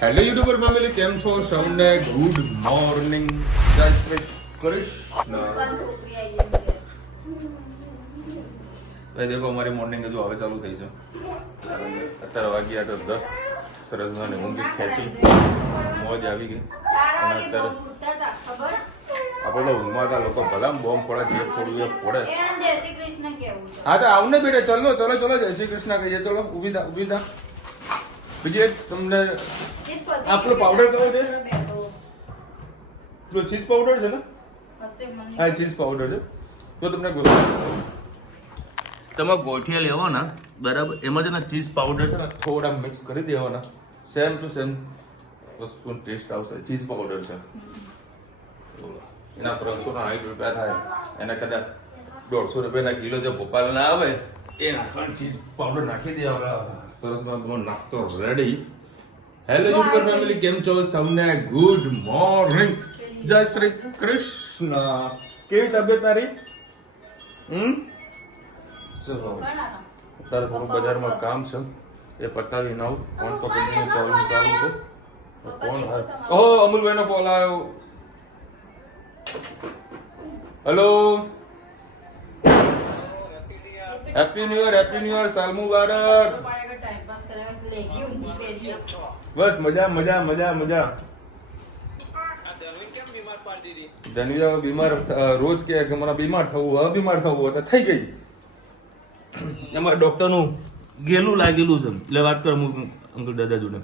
Hello YouTuber family, કેમ છો? સૌને ગુડ મોર્નિંગ. જય શ્રી કૃષ્ણ. ભાઈ દેખો, અમારી મોર્નિંગ હજુ હવે ચાલુ થઈ છે. અત્યારે વાગ્યા તો 10. સરસ મને ઊંઘ ખેંચી, મોજ આવી ગઈ. અને અત્યારે આપણે તો ઊંઘમાં હતા લોકો, ભલા બોમ્બ પડે, જે પડવું એ પડે. હા તો આવું ને બેટા, ચલો ચલો ચલો, જય શ્રી કૃષ્ણ કહીએ. ચલો ઊભી થા, ઊભી થા. બીજે તમને આપણો પાવડર કયો છે? પેલો ચીઝ પાવડર છે ને? હા, ચીઝ પાવડર છે. તો તમને તમે ગોઠિયા લેવાના, બરાબર? એમાં છે ને ચીઝ પાવડર છે ને થોડા મિક્સ કરી દેવાના. સેમ ટુ સેમ વસ્તુ ટેસ્ટ આવશે. ચીઝ પાવડર છે એના 360 રૂપિયા થાય. એના કદાચ 150 રૂપિયાના કિલો જે ભોપાલના આવે એ નાખવાનું, ચીઝ પાવડર નાખી દેવાના. સરસ નાસ્તો રેડી. હેલો યુટ્યુબર ફેમિલી, કેમ છો? સૌને ગુડ મોર્નિંગ. જય શ્રી કૃષ્ણ. કેવી તબિયત તારી? ચલો, અત્યારે થોડું બજારમાં કામ છે, એ પતાવીને આવું. ફોન તો કન્ટિન્યુ ચાલુ છે. કોણ? ઓહો, અમુલભાઈનો કોલ આવ્યો. Hello, happy new year, happy new year, સાલ મુબારક. બસ મજા મજા મજા મજા. ધનવીર બીમાર, રોજ કે મને બીમાર થવું, હવે બીમાર થવું, તો થઈ ગઈ. એમાં ડોક્ટર નું ગેલું લાગેલું છે. એટલે વાત કર અંકલ દાદા જોડે.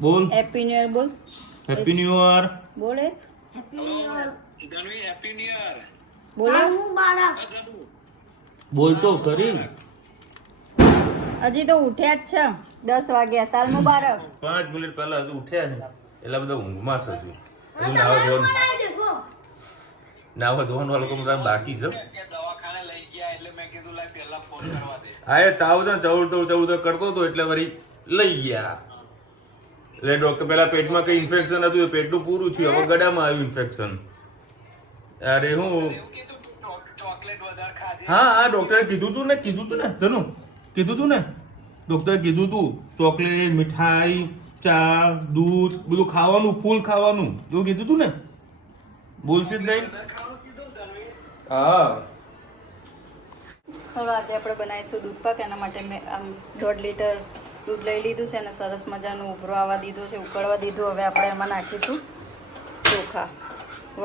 બોલ હેપી ન્યુ યર. બોલ હેપી ન્યુ યર. બોલ happy new year. Dhanvi happy new year. બોલ મુબારક. બોલ તો કરી. હજી તો ઉઠ્યા જ છે, 10 વાગ્યા. સાલ મુબારક. 5 મિનિટ પહેલા હજુ ઉઠ્યા ને, એટલે બધા ઊંઘમાં છે હજુ. નાવા ધોવાનું લોકો બાકી છે. દવાખાને લઈ ગયા એટલે મેં કીધું લાય પહેલા ફોન કરવા દે. હા, એ તાવ છે ને ચૌદ કરતો હતો એટલે વળી લઈ ગયા. એટલે ડોક્ટર પેલા પેટમાં કઈ ઇન્ફેક્શન હતું, એ પેટનું પૂરું થયું, હવે ગળામાં આવ્યું ઇન્ફેક્શન. અરે હું ચોકલેટ વધારે ખાજે. હા, ડોક્ટરે કીધું તું ને ધનુ કીધું તું ને, ડોક્ટરે કીધું તું ચોકલેટ, મીઠાઈ, ચા, દૂધ બધું ખાવાનું, ફૂલ ખાવાનું, એવું કીધું તું ને. બોલતી જ નહીં. હા, ચલો આજે આપણે બનાવીશું દૂધ પાક. એના માટે મેં આમ 1.5 લીટર દૂધ લઈ લીધું છે અને સરસ મજાનું ઉભરો આવવા દીધું છે, ઉકળવા દીધું. હવે આપણે એમાં નાખીશું ચોખા.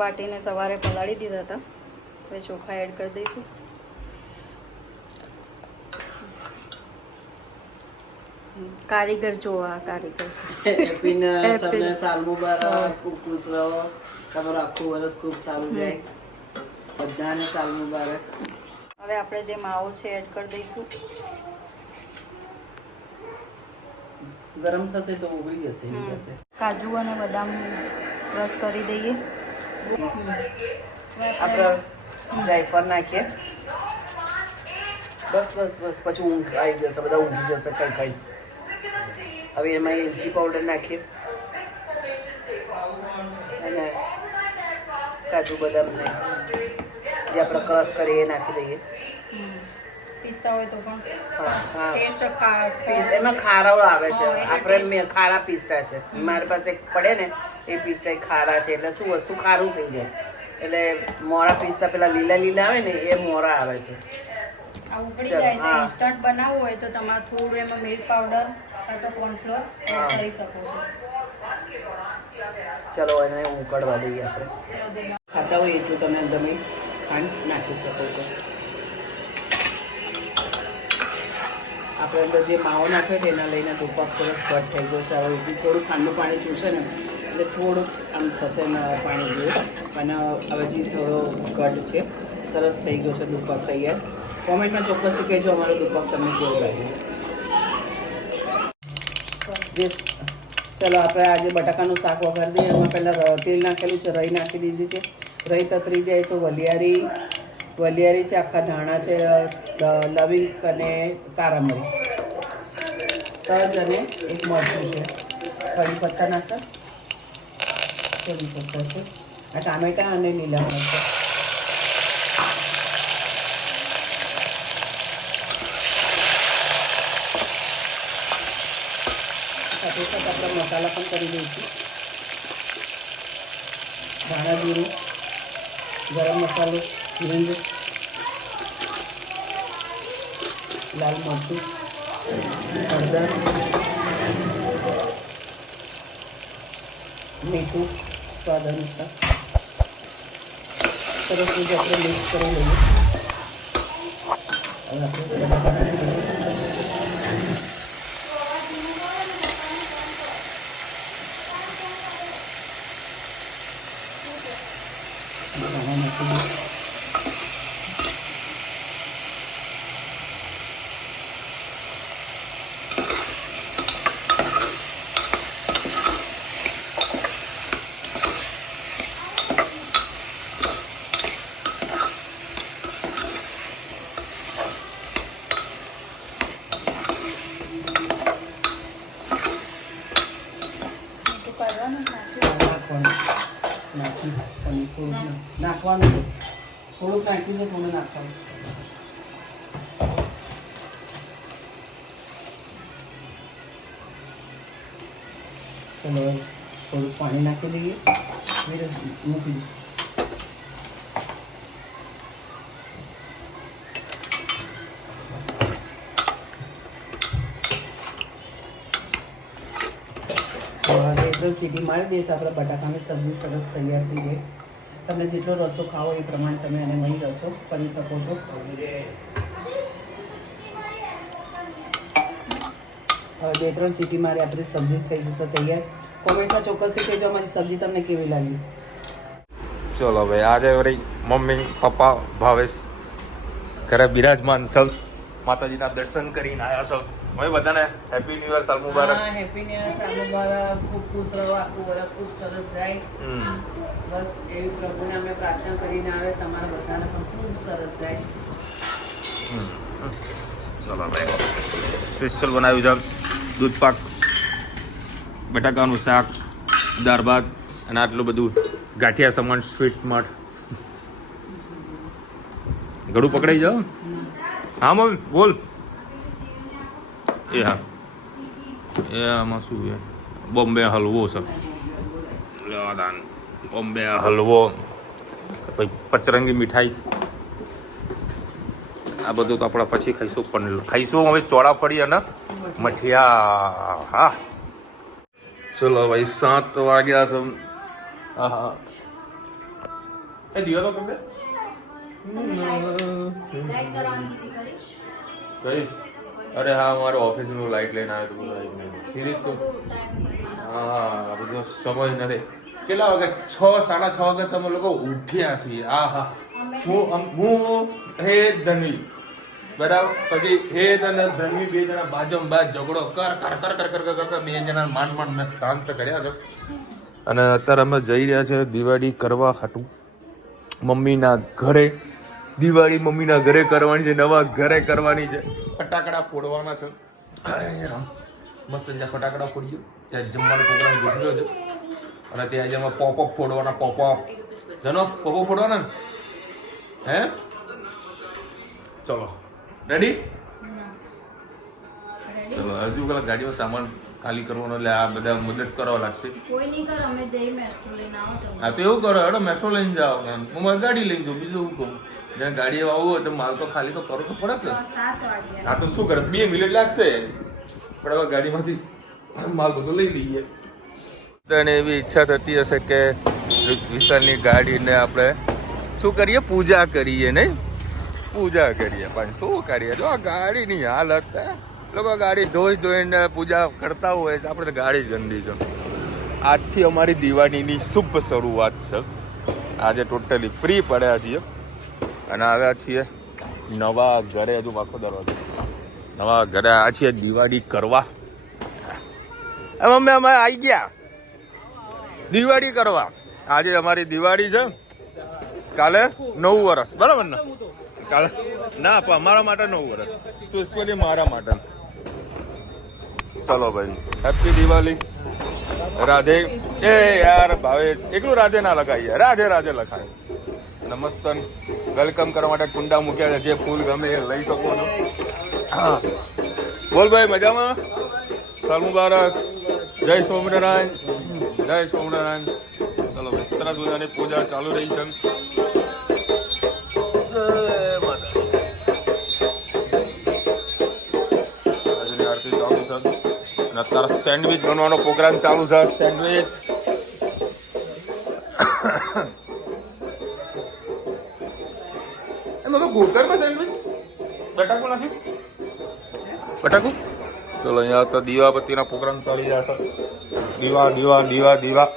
વાટીને સવારે પલાળી દીધા હતા, હવે ચોખા એડ કરી દઈશું. કારીગર જોવા, કારીગર છે. હેપી સબને સાલ મુબારક, ખૂબ ખુશ રહો, તમારું આખું વર્ષ ખૂબ સારું જાય, બધાને સાલ મુબારક. હવે આપણે જે માવો છે એડ કરી દઈશું. ગરમ થશે તો ઉગળી જશે એની સાથે. કાજુ અને બદામ ક્રશ કરી દઈએ. આપણે જાયફળ નાખીએ. બસ બસ બસ, પછી ઊંઘ આવી જશે, બધા ઊંઘી જશે કઈ કઈ. હવે એમાં એલચી પાવડર નાખીએ અને કાજુ બદામ જે આપણે ક્રશ કરીએ એ નાખી દઈએ. પિસ્તા હોય તો પણ હા, ટેસ્ટ એમાં ખારાઓ આવે છે. હા, એટલે આપણે ખારા પિસ્તા છે, મારી પાસે એક પડે ને એ પિસ્તા એ ખારા છે, એટલે શું વસ્તુ ખારું થઈ જાય. એટલે મોરા પિસ્તા પેલા લીલા લીલા આવે ને એ મોરા આવે છે. આ ઉકળી જાય છે. હા. ઇન્સ્ટન્ટ બનાવવું હોય તો તમારે થોડું એમાં મિલ્ક પાવડર કાં તો કોર્નફ્લોર એડ કરી શકો છો. ચલો એને ઉકળવા દઈએ. આપણે ખાતા હોય એટલું તમે ખાંડ નાખી શકો છો. આપણે અંદર જે માવો નાખ્યો છે એના લઈને દૂધપાક સરસ ઘટ થઈ ગયો છે. હવે હજી થોડું ખાંડનું પાણી ચૂસે ને એટલે થોડુંક આમ થશે ને પાણી જેવું, અને હવે હજી થોડો ઘટ છે. સરસ થઈ ગયો છે દૂધપાક તૈયાર. કોમેન્ટમાં ચોક્કસ કહેજો અમારો દૂધપાક તમને કેવો લાગ્યો. ચલો આપણે આજે બટાકાનું શાક વઘારી દઈએ. એમાં પહેલાં તેલ નાખેલું છે, રહી નાખી દીધી છે. રહી તતરી જાય તો વલિયારી છે, આખા ધાણા છે, લવિંગ અને કારા મરી, તજ અને એક મરચું છે, કઢી પત્તા નાખતા, કઢી પત્તા છે, આ ટામેટાં અને લીલા મરચાં. સાથે સાથે આપણે મસાલા પણ કરી દઈશું. ધાણા જીરું, ગરમ મસાલો, હિંગ, લાલ મરચું, હળદર, મીઠું સ્વાદ અનુસાર સરસ રીતે આપણે મિક્સ કરી લઈએ. હવે આપણે બટાકા નાખી દઈએ. બટાકા નાખી દઈએ. નાખી પનીર થોડુંક નાખવાનું છે, થોડુંક નાખ્યું છે, થોડું નાખવાનું. ચલો થોડુંક પાણી નાખી દઈએ, મૂકી દઈએ. એકદમ સીટી મારી દઈએ તો આપણે બટાકાની સબ્જી સરસ તૈયાર થઈ જાય. તમને જેટલો રસો ખાવો એ પ્રમાણે તમે એને વહી રસો કરી શકો છો. હવે 2-3 સીટી મારી આપણી સબ્જી થઈ જશે તૈયાર. કોમેન્ટમાં ચોક્કસથી કહેજો અમારી સબ્જી તમને કેવી લાગી. ચલો ભાઈ, આજે વળી મમ્મી પપ્પા ભાવેશ ઘરે બિરાજમાન સૌ માતાજીના દર્શન કરીને આવ્યા છો. ભાઈ બધાને હેપી ન્યુ યર, સાલ મુબારક. હેપી ન્યુ યર, સાલ મુબારક. ખૂબ ખુશ રહો, આખું વર્ષ ખૂબ સરસ જાય. બસ એવી પ્રભુને અમે પ્રાર્થના કરીને આવે તમારા બધાને પણ ખૂબ સરસ જાય. ચલો ભાઈ, સ્પેશિયલ બનાવ્યું છે દૂધ પાક, બટાકાનું શાક, દાળ ભાત અને આટલું બધું ગાંઠિયા સમાન સ્વીટ મઠ. ગળું પકડાઈ જાઓ. હા મમ્મી બોલ. એ હા, એ આમાં શું છે? બોમ્બે હલવો છે. દાન બોમ્બે હલવો, પછી પચરંગી મીઠાઈ. આ બધું તો આપણે પછી ખાઈશું, પણ ખાઈશું હવે ચોળાફળી અને મઠિયા. હા ચલો ભાઈ, 7 વાગ્યા છે. હા હા, એ દિયો તો તમને કઈ? અરે હા, મારે ઓફિસનું લાઇટ લઈને આવ્યો તો હા, બધો સમય નથી. કેટલા વાગે? 6-6:30 વાગે તમે લોકો ઉઠ્યા છીએ. આ હા, હું હે ધનવી બરાબર, પછી હેત અને ધનવી 2 જણા બાજુમાં બાજ ઝઘડો કર કર કર કર કર કર કર 2 જણા માંડ મેં શાંત કર્યા છે. અને અત્યારે અમે જઈ રહ્યા છે દિવાળી કરવા હાટું મમ્મીના ઘરે. દિવાળી મમ્મીના ઘરે કરવાની છે, નવા ઘરે કરવાની છે. ફટાકડા ફોડવાના છે. મસ્ત ત્યાં ફટાકડા ફોડીએ. ત્યાં જમવાનો પ્રોગ્રામ ગોઠવ્યો છે અને ત્યાં જેમાં પોપઅપ ફોડવાના. પોપઅપ જનો પોપઅપ ફોડવાના ને? હે ચલો રેડી? ચલો હજુ પેલા ગાડીમાં સામાન ખાલી કરવાનો, એટલે આ બધા મદદ કરવા લાગશે. કોઈ નહીં કર, અમે જઈ મેટ્રો લઈને આવો તમે. હા તો એવું કરો, હેડો મેટ્રો લઈને જાઓ. હું મારી ગાડી લઈ જાઉં, બીજું શું કહું? જ્યાં ગાડી આવવું હોય તો માલ તો ખાલી તો કરવો તો પડે કે. 7 વાગ્યા. હા તો શું કરે, 2 મિનિટ લાગશે, પણ હવે ગાડીમાંથી માલ બધો લઈ લઈએ. તને એવી ઈચ્છા થતી હશે કે વિશાલની ગાડીને આપણે શું કરીએ? પૂજા કરીએ. નહીં પૂજા કરીએ, પણ શું કરીએ? જો આ ગાડીની હાલત, લોકો ગાડી ધોઈને પૂજા કરતા હોય છે, આપણે ગાડી જ ગંદી છે. આજથી અમારી દિવાળીની શુભ શરૂઆત છે. આજે ટોટલી ફ્રી પડ્યા છીએ અને આવ્યા છીએ નવા ઘરે. હજુ પાકો દરવાજો. નવા ઘરે આવ્યા છીએ દિવાળી કરવા. મમ્મી અમે આવી ગયા દિવાળી કરવા. આજે અમારી દિવાળી છે, કાલે 9 વર્ષ, બરાબર ને? કાલે ના પણ અમારા માટે 9 વર્ષ, સ્પેશિયલી મારા માટે. ચલો ભાઈ, હેપી દિવાળી. રાધે. એ યાર ભાવેશ એકલું રાધે ના લખાય, રાધે રાધે લખાય. નમસ્તન વેલકમ કરવા માટે કુંડા મૂક્યા છે. જે ફૂલ ગમે એ લઈ શકો છો. હા બોલ ભાઈ, મજામાં? સાલ મુબારક. જય સ્વામિનારાયણ, જય સ્વામિનારાયણ. ચલો ભાઈ, સરસ મજાની પૂજા ચાલુ રહી છે. જય માતા. આજની આરતી ચાલુ છે અને અત્યારે સેન્ડવિચ બનવાનો પ્રોગ્રામ ચાલુ છે. સેન્ડવિચ એમાં ગોકરમાં સેન્ડવિચ બટાકું નાખ્યું, બટાકું. ચલો અહીંયા તો દીવાબત્તીના પ્રોગ્રામ ચાલી રહ્યા છે. દીવા દીવા દીવા દીવા.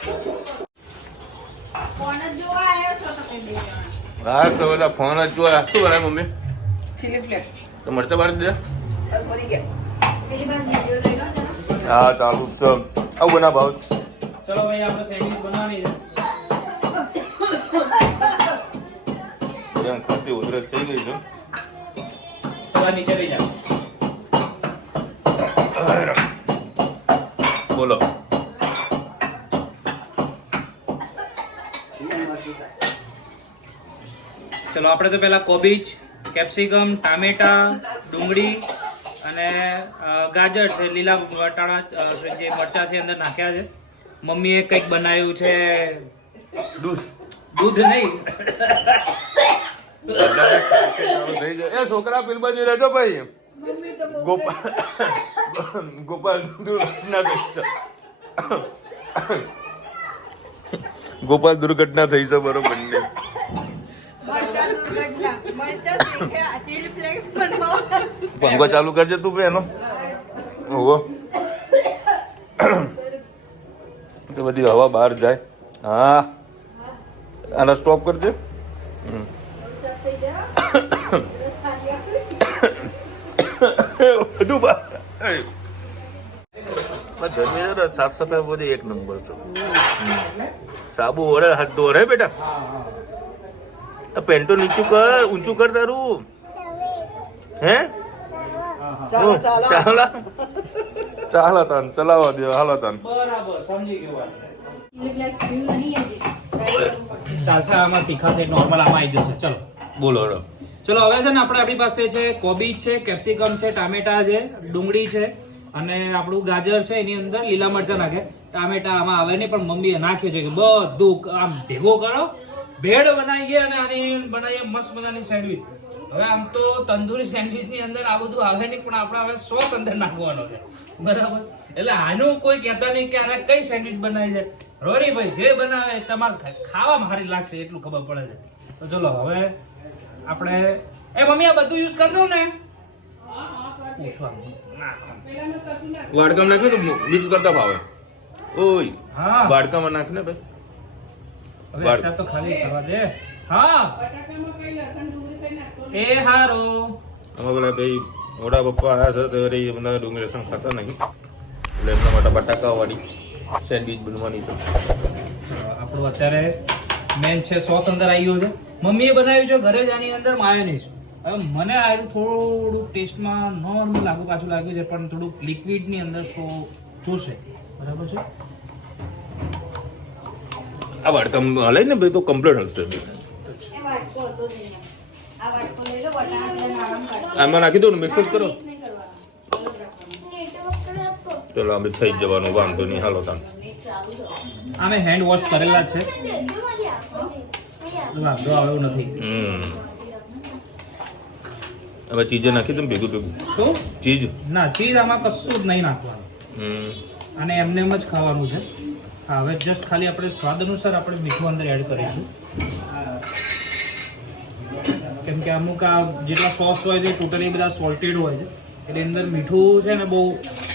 હા તો બધા ફોન જ જોયા. શું બનાય મમ્મી? ચીલી ફ્લેક્સ તો મરચા બાળી દે. મરી ગયા. હા ચાલુ જ છે. આવું બના ભાવ. ચલો ભાઈ આપણે સેન્ડવિચ બનાવવાની છે. એમ ખાસી ઉધરસ થઈ ગઈ છે. થોડા નીચે લઈ જાઓ. બોલો. ચલો આપણે તો પહેલા કોબીજ, કેપ્સિકમ, ટામેટા, ડુંગળી અને ગાજર છે, લીલા વટાણા જે મરચા છે અંદર નાખ્યા છે. મમ્મીએ કંઈક બનાવ્યું છે, દૂધ દૂધ નહીં. ચાલુ થઈ જાય. એ છોકરા પેલ બાજુ રહેજો ભાઈ. ગોપાલ ગોપાલ દુર્ઘટના થઈ છે. ગોપાલ દુર્ઘટના થઈ છે બરોબર ને. પંખો ચાલુ કરજે તું ભાઈ એનો. ઓહો તો બધી હવા બહાર જાય. હા આને સ્ટોપ કરજે. બધું બહાર. સાફ સફાઈ બધી એક નંબર છે. સાબુ ઓરે હાથ ધો રે બેટા. પેન્ટો નીચું કર, ઊંચું કર તારું. હે ચાલો ચાલો ચાલો ચાલો તન ચલાવવા દે. હાલો તન બરાબર સમજી ગયો વાત. ચાલશે આમાં તીખા છે નોર્મલ આમાં આવી જશે. ચલો બોલો હેડો. ચલો હવે છે ને આપણી પાસે છે કોબીજ છે, કેપ્સિકમ છે, ટામેટા છે, ડુંગળી છે અને આપણું ગાજર છે. એની અંદર લીલા મરચા નાખે. ટામેટા આમાં આવે નહીં પણ મમ્મીએ નાખ્યું છે કે બધું આમ ભેગો કરો, ભેળ બનાવીએ અને આની બનાવીએ મસ્ત મજાની સેન્ડવિચ. હવે આમ તો તંદૂરી સેન્ડવિચ ની અંદર આ બધું આવે નહીં પણ આપણે હવે સોસ અંદર નાખવાનો છે. બરાબર? એટલે આનું કોઈ કહેતા નહીં કે આને કઈ સેન્ડવિચ બનાવી છે. રોનીભાઈ જે બનાવે તમારે ખાવામાં સારી લાગશે એટલું ખબર પડે છે. તો ચલો હવે આપણે એ મમ્મી આ બધું યુઝ કરી દઉં ને. વાડકામાં નાખ્યું તો મિક્સ કરતા ભાવે. ઓય હા વાડકામાં નાખ ને ભાઈ. હવે અત્યારે તો ખાલી કરવા દે. હા એ હારો. અમે પેલા ભાઈ મોટા પપ્પા આવ્યા છે તો એ બધા ડુંગળી લસણ ખાતા નહીં એટલે એમના માટે બટાકા વાળી સેન્ડવિચ બનવાની છે. આપણું અત્યારે મેન છે સોસ અંદર આવી ગયો છે. મમ્મીએ બનાવ્યું છે ઘરે જ આની અંદર માયોનીઝ. હવે મને આનું થોડું ટેસ્ટમાં નોર્મલ લાગુ પાછું લાગ્યું છે પણ થોડુંક લિક્વિડની અંદર જોશે. બરાબર છે. આ વાડકામ હલાય ને ભાઈ તો કમ્પ્લીટ હલશે. આમાં નાખી દો ને મિક્સ કરો. ચલો અમે થઈ જવાનું વાંધો નહીં. હાલો તાન આમે હેન્ડ વોશ કરેલા જ છે. વાંધો આવે એવું નથી. હવે ચીજે નાખી દો ને ભેગું ભેગું. શું ચીજ ના ચીઝ આમાં કશું જ નહીં નાખવાનું અને એમને એમ જ ખાવાનું છે. હા હવે જસ્ટ ખાલી આપણે સ્વાદ અનુસાર આપણે મીઠું અંદર એડ કરીશું કેમ કે અમુક આ જેટલા સોસ હોય છે ટોટલી બધા સોલ્ટેડ હોય છે એટલે અંદર મીઠું છે ને બહુ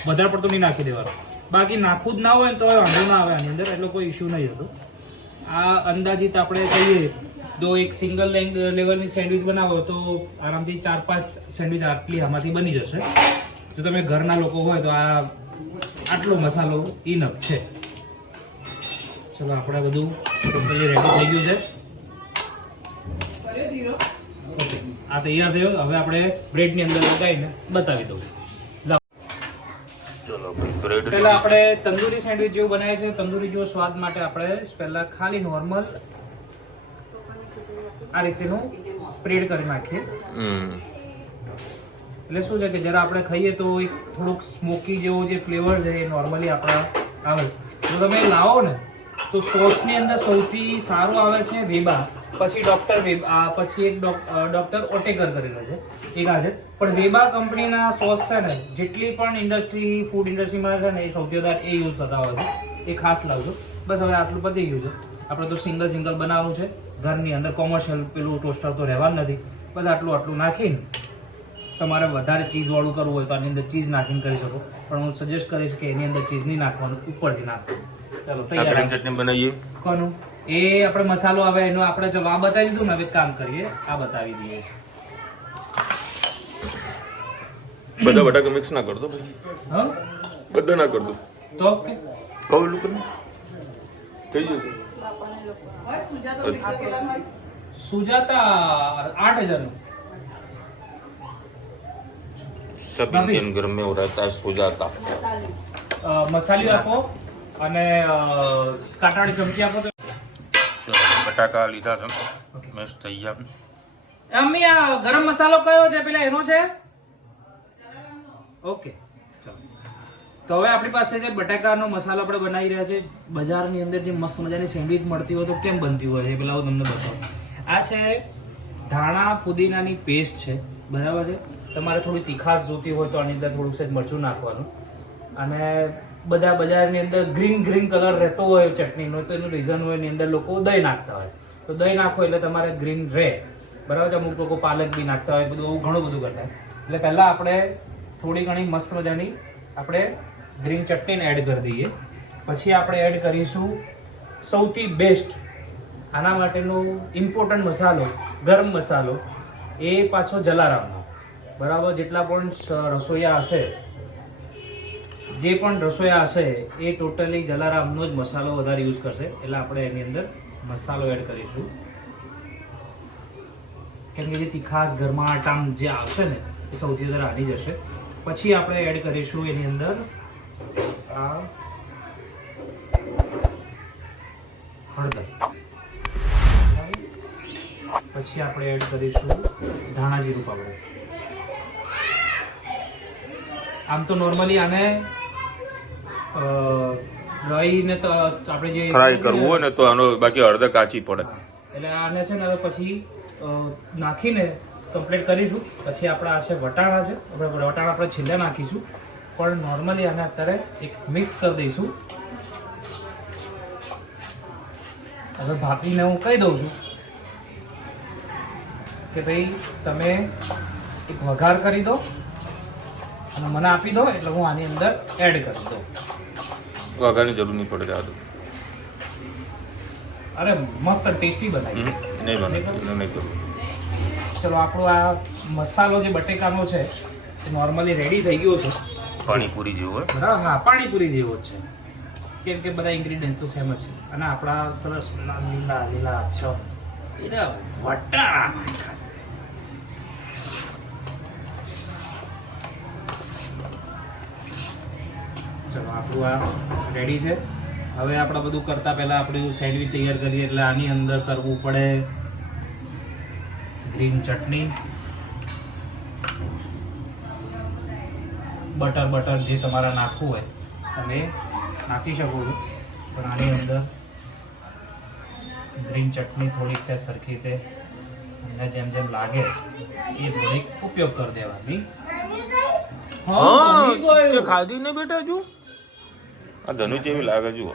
વધારે પડતું નહીં નાખી દેવાનું. બાકી નાખવું જ ના હોય ને તો વાંધો ના આવે આની અંદર એટલો કોઈ ઇશ્યુ નહીં હતો. આ અંદાજિત આપણે કહીએ તો એક સિંગલ લેવલની સેન્ડવિચ બનાવો તો આરામથી 4-5 સેન્ડવિચ આટલી આમાંથી બની જશે. જો તમે ઘરના લોકો હોય તો આ આટલો મસાલો ઇનફ છે. ચલો આપણે બધું ટોટલી રેડી થઈ ગયું છે. ઓકે આ તૈયાર થયો. હવે આપણે બ્રેડની અંદર લગાવીને બતાવી દઉં. ચલો ભાઈ બ્રેડ પહેલા આપણે તંદૂરી સેન્ડવિચ જેવું બનાવીએ છીએ. તંદૂરી જેવો સ્વાદ માટે આપણે પહેલા ખાલી નોર્મલ આ રીતેનું સ્પ્રેડ કરી નાખીએ. એટલે શું છે કે જરા આપણે ખાઈએ તો એક થોડુંક સ્મોકી જેવો જે ફ્લેવર છે એ નોર્મલી આપણા આવે જો તમે લાવો ને તો સોસની અંદર સૌથી સારું આવે છે વેબા, પછી ડોક્ટર વેબા, પછી એક ડોક્ટર ઓટેકર કરેલો છે એક આ છે. પણ વેબા કંપનીના સોસ છે ને જેટલી પણ ઇન્ડસ્ટ્રી ફૂડ ઇન્ડસ્ટ્રીમાં છે ને એ સૌથી વધારે એ યુઝ થતા હોય છે. એ ખાસ લાવજો. બસ હવે આટલું પતી ગયું છે. આપણે તો સિંગલ બનાવવાનું છે ઘરની અંદર, કોમર્શિયલ પેલું ટોસ્ટર તો રહેવાનું નથી. બસ આટલું નાખીને તમારે વધારે ચીઝવાળું કરવું હોય તો આની અંદર ચીઝ નાખીને કરી શકો, પણ હું સજેસ્ટ કરીશ કે એની અંદર ચીઝ નહીં નાખવાનું, ઉપરથી નાખવાનું. ચાલો તૈયાર. ચટણી બનાવીએ કોનું એ આપણે મસાલો આવે એનો આપણે ચલો આ બતાવી દીધું ને, હવે એક કામ કરીએ આ બતાવી દઈએ. બધા બટાકા મિક્સ ના કરતો હા બધા ના કરતો તો ઓકે કવલું કરી થઈ જશે. સુજાતા 8000 નું सब इंडियन घर में हो रहता है सुजाता. મસાલી આપો અને કાંટાળી ચમચી આપો તો. ચલો બટાકા લીધા છે, મસ્ત થઈ ગયા. અમ્મી આ ગરમ મસાલો કયો છે? પેલા એનો છે? ઓકે ચલો. તો હવે આપણી પાસે જે બટાકાનો મસાલો આપણે બનાવી રહ્યા છે, બજારની અંદર જે મસ્ત મજાની સેન્ડવિચ મળતી હોય તો કેમ બનતી હોય છે પેલા હું તમને બતાવું. આ છે ધાણા ફુદીનાની પેસ્ટ છે, બરાબર છે. તમારે થોડી તીખાશ જોતી હોય તો આની અંદર થોડુંક સેજ મરચું નાખવાનું. અને બધા બજારની અંદર ગ્રીન કલર રહેતો હોય ચટણીનો તો એનું રીઝન હોય એની અંદર લોકો દહીં નાખતા હોય. તો દહીં નાખો એટલે તમારે ગ્રીન રહે, બરાબર છે. અમુક લોકો પાલક બી નાખતા હોય, બધું ઘણું બધું કરતા હોય. એટલે પહેલાં આપણે થોડી ઘણી મસ્ત મજાની આપણે ગ્રીન ચટણીને એડ કરી દઈએ. પછી આપણે એડ કરીશું સૌથી બેસ્ટ આના માટેનો ઇમ્પોર્ટન્ટ મસાલો, ગરમ મસાલો, એ પાછો જલારામનો, બરાબર. જેટલા પણ રસોઈયા હશે, જે પણ રસોઈયા હશે એ ટોટલી જલારામનો જ મસાલો વધારે યુઝ કરશે. એટલે આપણે એની અંદર મસાલો એડ કરીશું, કેમ કે જે તીખાસ ગરમાટામ જે આવશે ને એ સૌથી વધારે આની જશે. પછી આપણે એડ કરીશું એની અંદર આ હળદર. પછી આપણે એડ કરીશું ધાણા જીરું પાવડર. આમ તો નોર્મલી આને રહીને તો આપણે જે ફ્રાય કરવું હોય ને તો આનો બાકી હળદર કાચી પડે, એટલે આને છે ને હવે પછી નાખીને કમ્પ્લીટ કરીશું. પછી આપણા આ છે વટાણા છે, વટાણા આપણે છેલ્લે નાખીશું. પણ નોર્મલી આને અત્યારે એક મિક્સ કરી દઈશું. હવે ભાપીને હું કહી દઉં છું કે ભાઈ તમે એક વઘાર કરી દો અને મને આપી દો, એટલે હું આની અંદર એડ કરી દઉં. વઘારની જરૂર નહીં પડે. આ તો અરે મસ્ત ટેસ્ટી બનાવી. નહીં બને, નહીં કરું. ચલો આપણો આ મસાલો જે બટેકાનો છે એ નોર્મલી રેડી થઈ ગયો છે, પાણીપુરી જેવું હોય. બરાબર. હા, પાણીપુરી જેવો જ છે, કેમ કે બધા ઇન્ગ્રીડિયન્ટ્સ તો સેમ જ છે. અને આપણા સરસ લીલા છે એના વટાણામાં ખાશે. ચલો આપણું આ રેડી છે. હવે આપણે બધું કરતા પહેલા આપણું સેન્ડવિચ તૈયાર કરીએ. એટલે આની અંદર કરવું પડે ગ્રીન ચટણી, બટર જે તમારા નાખવું હોય તમે નાખી શકો છો. પણ આની અંદર ગ્રીન ચટણી થોડીક છે સરખી રીતે તમને જેમ જેમ લાગે એ થોડીક ઉપયોગ કરી દેવાની. કે ખાધી ને બેટા જુ આ ધનુ જેવી લાગે જુઓ.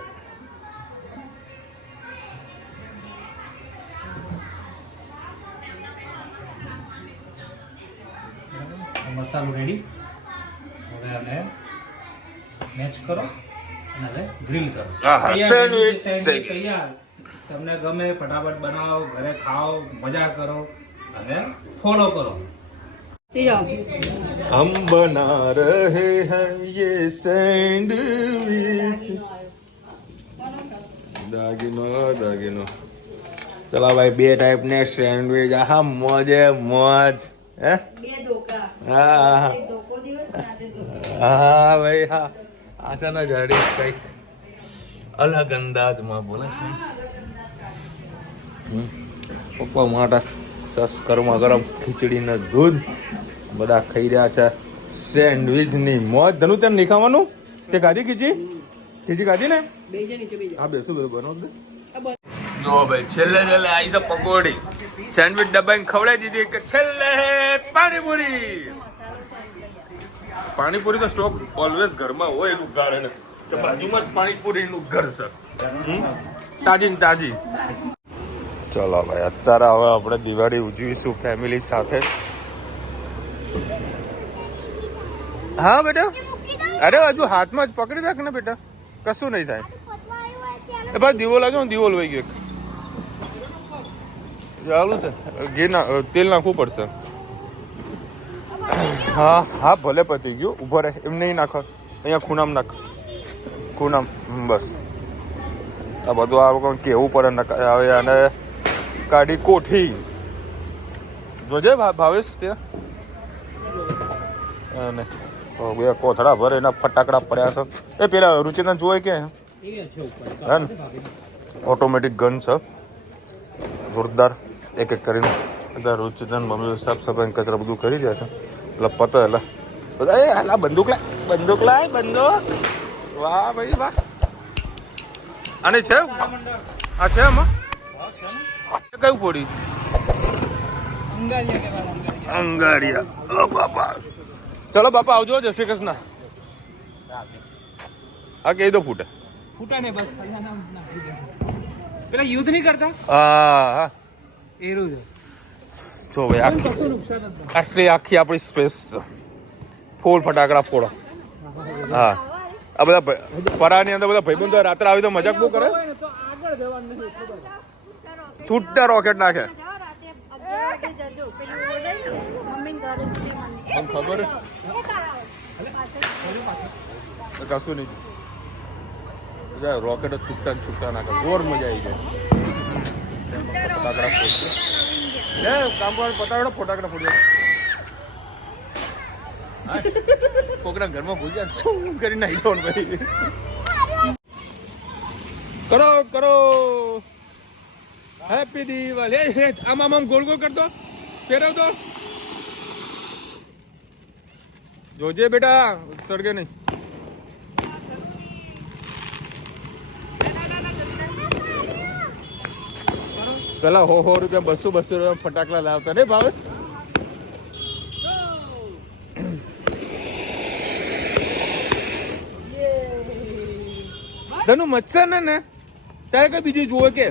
મસાલો રેડી. હવે આને મેચ કરો અને હવે ગ્રીલ કરો. સેન્ડવિચ તૈયાર. તમને ગમે ફટાફટ બનાવો, ઘરે ખાઓ, મજા કરો અને ફોલો કરો. हम बना रहे हैं ये सैंडविच. दागिनो चला भाई, બે ટાઈપ ને સેન્ડવિચ. આહા મોજે મોજ. હે હા હા ભાઈ હા. આશાના જાડી કઈક અલગ અંદાજમાં બોલે છે. પપ્પા માટે સસ ગરમા ગરમ ખીચડી ને દૂધ બધા ખાઈ રહ્યા છે. સેન્ડવિચ ની મોજ. ધનુ તેમ નહીં ખાવાનું કે ખાધી ખીચડી? ખીચી ખાધી ને બે જ નીચે બે હા બેસું બધું બનાવ જો ભાઈ છેલ્લે આવી છે પકોડી સેન્ડવિચ ડબ્બાઈને ખવડાવી દીધી કે છેલ્લે પાણીપુરી પાણીપુરી તો સ્ટોક ઓલવેઝ ઘરમાં હોય એનું ઘર ને તો બાજુમાં જ પાણીપુરીનું ઘર છે તાજી ને તાજી ચલો ભાઈ અત્યારે હવે આપણે દિવાળી ઉજવીશું ફેમિલી સાથે હા બેટા અરે હજુ હાથમાં જ પકડી રાખ ને બેટા કશું નહીં થાય એ ભાઈ દીવો લાગ્યો ને દીવો લઈ ગયો ચાલુ છે ઘી ના તેલ નાખવું પડશે હા હા ભલે પતી ગયું ઉભો રહે એમ નહીં નાખો અહીંયા ખૂણામ નાખ ખૂણામ બસ આ બધું આ લોકો કેવું પડે હવે અને કાઢી કોઠી જોજે ભાવેશ ત્યાં અને બે કોથળા ભરે એના ફટાકડા પડ્યા છે એ પેલા રુચિના જોવે કે હે ને ઓટોમેટિક ગન છે જોરદાર એક એક કરીને બધા રુચિતન મમ્મી સાફ સફાઈ કચરા બધું કરી રહ્યા છે એટલે પતો એટલે બધા એ હાલા બંદૂક લાય બંદૂક વાહ ભાઈ વાહ અને છે આ છે આમાં કયું પોડી અંગાડિયા ઓ બાપા ચલો બાપા આવજો જય શ્રી કૃષ્ણ આ કહી દો ફૂટે ફૂટા ને બસ પેલા યુદ્ધ નહીં કરતા હા એરું છે જો ભાઈ આટલી આખી આપણી સ્પેસ છે ફૂલ ફટાકડા ફોડો હા આ બધા પરાની અંદર બધા ભાઈબંધો રાત્રે આવી તો મજાક બહુ કરે છૂટા રોકેટ નાખે ખબર કશું નહીં રોકેટ છૂટા છૂટા નાખે જોર મજા આવી જાય ફટાકડા ફોડશે લે કામ કર પતાવડો ફટાકડા ફોડ્યા કોકના ઘરમાં ભૂલ જાય શું કરી નાખી દો ભાઈ કરો કરો હેપી દિવાળી આમ આમ આમ ગોળ ગોળ કરતો ફેરવ તો જોજે બેટા સળગે નહીં પેલા 100 રૂપિયા 200 રૂપિયા ફટાકડા લાવતા ને ભાવે ધનુ મચ્છર ને ત્યારે કઈ બીજું જુએ કે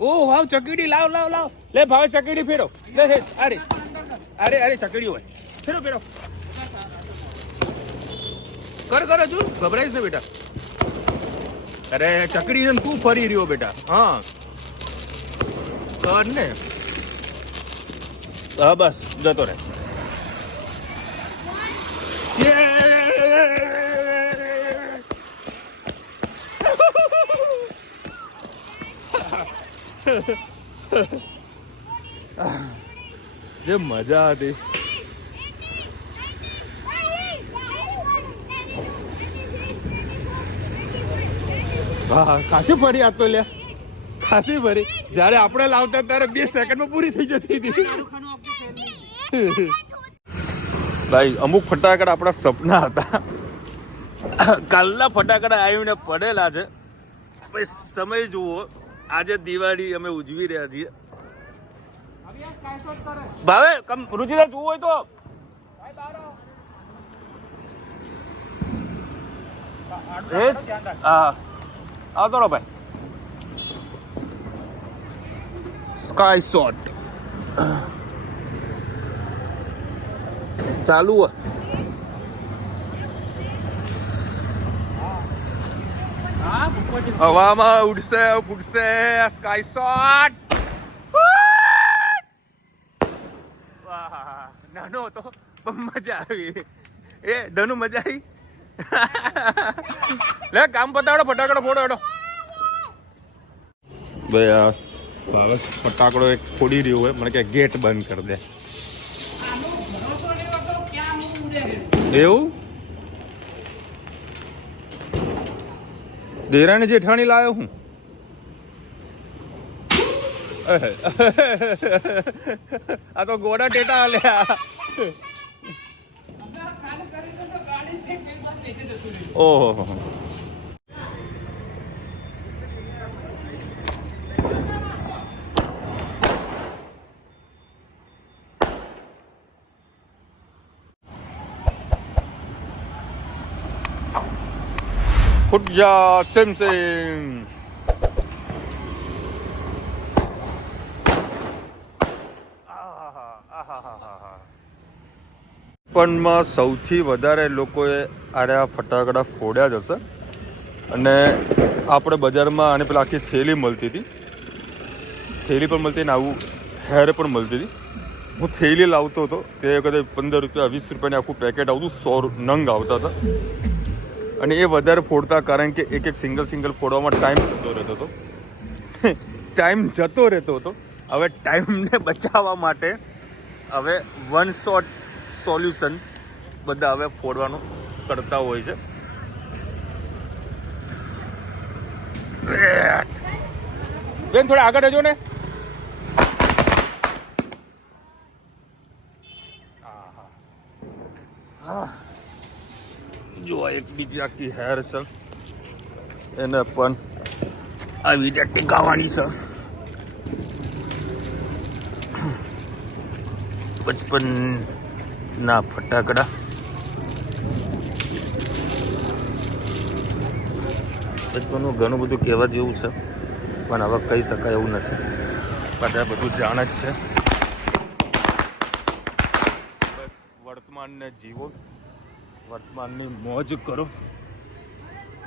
ઓ વાવ ચકડી લાવ લે ભાવે ચકડી ફેરો લે અરે ચકડી હોય ફેરો કર હજુ ગભરાઈશ ને બેટા અરે ચકડી તું ફરી રહ્યો બેટા હા કર ને હા બસ જતો રહે જે મજા હતી હા ખાસી ફરી આ તો લે ખાસી ફરી જયારે આપણે લાવતા ત્યારે 2 સેકન્ડમાં પૂરી થઈ જતી હતી ભાઈ અમુક ફટાકડા આપણા સપના હતા કાલના ફટાકડા આવીને પડેલા છે ભાઈ સમય જુઓ આજે દિવાળી અમે ઉજવી રહ્યા છીએ ભાવે રુચિતા જોવું હોય તો હા આવતો રહો ભાઈ સ્કાય શોટ ચાલુ હવામાં ઉડશે સ્કાય શોટ નાનો હતો પણ મજા આવી એ ધનુ મજા આવી લે કામ પતાવડો ફટાકડો ફોડો એડો ભાઈ આ ભાવેશ ફટાકડો એક ફોડી રહ્યો હોય મને કે ગેટ બંધ કરી દે એવું દેરાણી જેઠાણી લાયો હું આ તો ગોડા ટેટા આલ્યા ઓહો ફૂટ જા સેમ સેમ. પણ સૌથી વધારે લોકોએ આડા ફટાકડા ફોડ્યા જ હશે. અને આપણે બજારમાં આને પેલા આખી થેલી મળતી હતી, થેલી પણ મળતી ને આવું હેર પણ મળતી હતી. હું થેલી લાવતો હતો તે વખતે 15 રૂપિયા 20 રૂપિયાની આખું પેકેટ આવતું, 100 નંગ આવતા હતા. અને એ વધારે ફોડતા કારણ કે એક સિંગલ ફોડવામાં ટાઈમ જતો રહેતો હતો. હવે ટાઈમને બચાવવા માટે હવે વન શોટ સોલ્યુશન બધા હવે ફોડવાનું કરતા હોય છે. બેન થોડા આગળ રહેજો ને. જો એક બીજી આખી હેર છે એને પણ આવી રીતે ટીકાવાની છે. 55 ના ફટાકડા બચપનનું ઘણું બધું કહેવા જેવું છે પણ હવે કહી શકાય એવું નથી. બધા બધું જાણ જ છે. બસ વર્તમાનને જીવો, વર્તમાનની મોજ કરો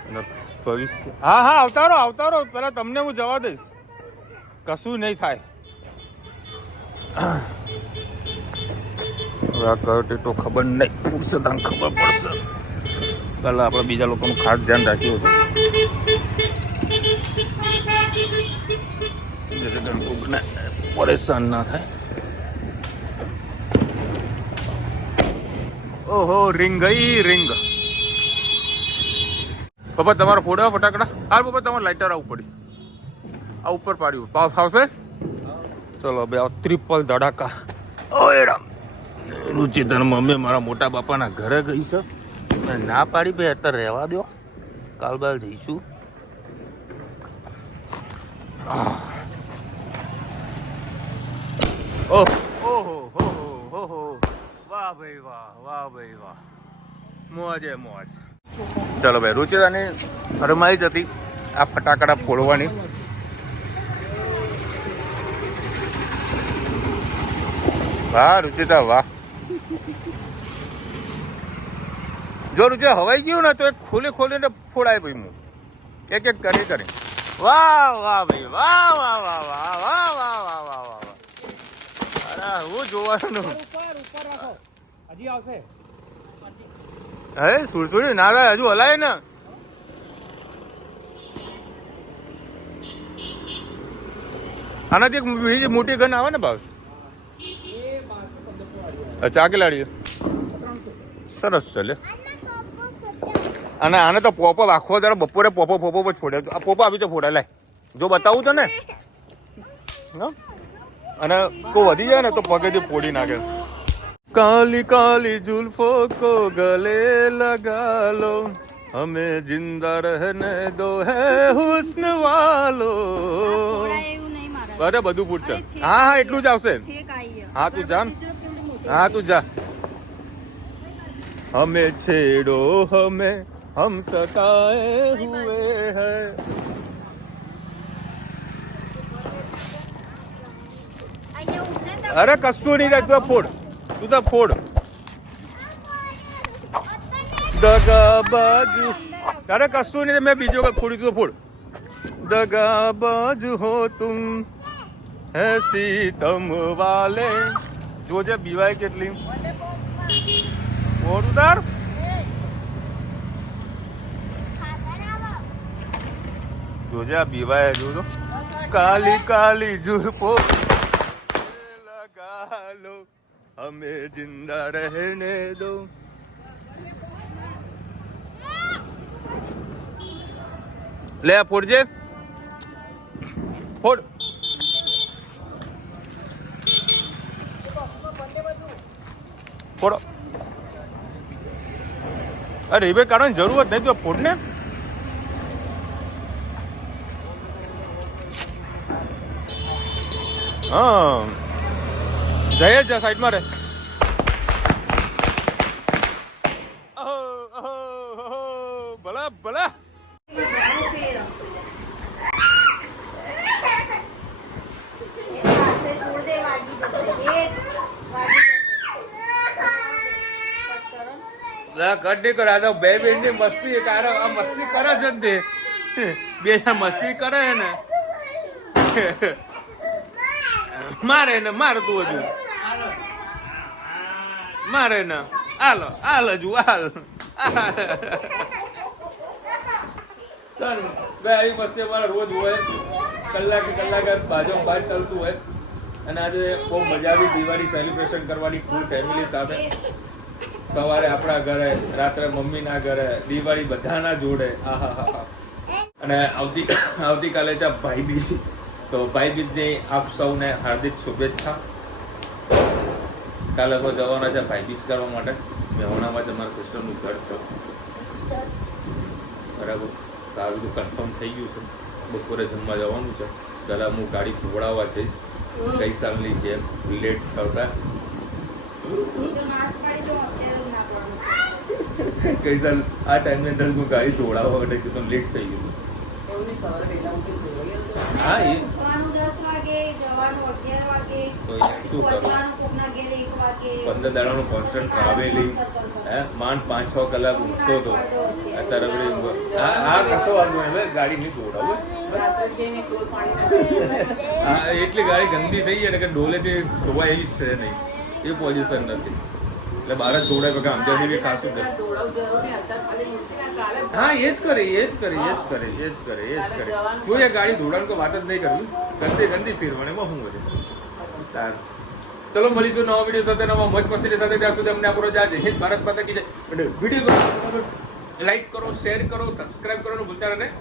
અને ભવિષ્ય. હા આવતા રહો પહેલાં તમને હું જવા દઈશ, કશું નહીં થાય. હવે આ કયો ટેટો ખબર નહીં, ફૂટશે તને ખબર પડશે. પહેલાં આપણે બીજા લોકોનું ખાસ ધ્યાન રાખ્યું હતું જેથી કરીને કોઈને પરેશાન ના થાય. ઓહો રિંગ ગઈ રિંગ. પપ્પા તમારા ફોડા ફટાકડા. હા પપ્પા તમારે લાઇટર આવું પડી, આ ઉપર પાડ્યું ફાવશે. ચલો બે ટ્રિપલ ધડાકા. ઓય રામ. રુચિતર મમ્મી મારા મોટા બાપાના ઘરે ગઈ છે, ના પાડી ભાઈ અત્યારે રહેવા દો, કાલ બાલ જઈશું. ઓહો વાહ ભાઈ વાહ, મોજે મોજ. ચલો ભાઈ રુચિતાની ફરમાઈશ હતી આ ફટાકડા ફોડવાની. વાહ રુચિતા વાહ. જો રુચિ હવાઈ ગયું ને તો એક ખોલીને ફોડાય ભાઈ. હું એક કરી. વાહ ભાઈ વાહ. અરે હું જોવાનું. હજી આવશે. હે સુરસુરી ના થાય હજુ હલાય ને. આનાથી એક બીજી મોટી ગન આવે ને ભાવ. અચ્છા આ કેટલાડી સરસ ચાલે. અને આને તો પોપો આખો દાડો બપોરે પોપો જ ફોડે. આ પોપો આવી તો ફોડે લાય જો બતાવું તો ને. અને કોઈ વધી જાય ને તો પગેથી ફોડી નાખે. કાલી કાલી जुल्फों को गले लगा लो, हमें जिंदा रहने दो है हुस्न वालो. અરે બધું પૂછશે. હા એટલું જ આવશે. હા તું જા. हमें छेड़ो हमें हम सताए हुए हैं. અરે કશું નહીં થાય, તું તો ફોડ. દગાબાજુ. અરે કશું નહીં, મેં બીજો કઈ ફોડી, તું ફોડ. દગાબાજુ હો તુમ હે સીતમ વાલે. જોજે બીવાય કેટલી. ફોડ ઉતાર. જોજે આ બીવાય. જોજો કાલી કાલી जुल्फों लगा लो, हमें जिंदा रहने दो. ले ફોડજે. ફોડ. ફોડો. અરે રિબેટ કાઢવાની જરૂર જ નહીં, તો ફોડ ને. હા જય જા સાઈડમાં રહે. ભલા હા કટ નહીં કરો. આ તો બે બેન ની મસ્તી આ મસ્તી કરે છે ને તે બે જણ મસ્તી કરે છે ને. મારે ને માર તું હજુ મારે ને હાલ હાલ હજુ હાલ ચાલ બે આવી મસ્તી અમારે રોજ હોય. કલાકે બાજુ બહાર ચાલતું હોય. અને આજે બહુ મજા આવી દિવાળી સેલિબ્રેશન કરવાની ફૂલ ફેમિલી સાથે. સવારે આપણા ઘરે, રાત્રે મમ્મીના ઘરે, દિવાળી બધાના જોડે. આહા. અને આવતીકાલે છે ભાઈબીજ. તો ભાઈબીજની આપ સૌને હાર્દિક શુભેચ્છા. કાલે આપણે જવાના છે ભાઈબીજ કરવા માટે. મેહોણામાં જ અમારા સિસ્ટરનું ઘર છે. બરાબર. તો આ બધું કન્ફર્મ થઈ ગયું છે. બપોરે જમવા જવાનું છે. પહેલાં હું ગાડી ધોવડાવવા જઈશ. ગઈ સાલની જેમ લેટ થશે. ગઈ સાલ આ ટાઈમની અંદર હું ગાડી ધોવડાવવા માટે કીધું લેટ થઈ ગયું. એવું નહીં, સવારે વહેલા ઉઠીને ધોવાઈ આવજો. હા એ 10 વાગે જવાનું 11 વાગે તો શું કરું? પહોંચવાનું કોકના ઘેર 1 વાગે 15 દાડાનું કોન્સ્ટન્ટ ટ્રાવેલિંગ. હે માંડ 5-6 કલાક ઊંઘતો હતો. અત્યારે વળી હા કશો વાંધો નહીં. હવે ગાડી નહીં ધોવડાવું બસ. રાત્રે જઈને ડોલ પાણી નાખી. હા એટલી ગાડી ગંદી થઈ છે ને કે ડોલેથી ધોવાય એવી જ છે નહીં. એ પોઝિશન નથી. એટલે બહાર જ ધોવડાય કે અંદરથી બી ખાસું છે. ધોળાવ જવાનું નહીં, અત્યારે ખાલી મૂકશે ને કાલે હા એ જ કરે. જોઈએ ગાડી ધોવડાની કોઈ વાત જ નહીં કરવી. ગંદી ફેરવાને એમાં શું કરે. સારું ચલો મળીશું નવા વિડીયો સાથે, નવા મોજ મસ્તી સાથે. ત્યાં સુધી અમને આપણો જય હિન્દ ભારત માતા કી જય. વિડીયો લાઈક કરો, શેર કરો, સબસ્ક્રાઇબ કરવાનું ભૂલતા નહીં.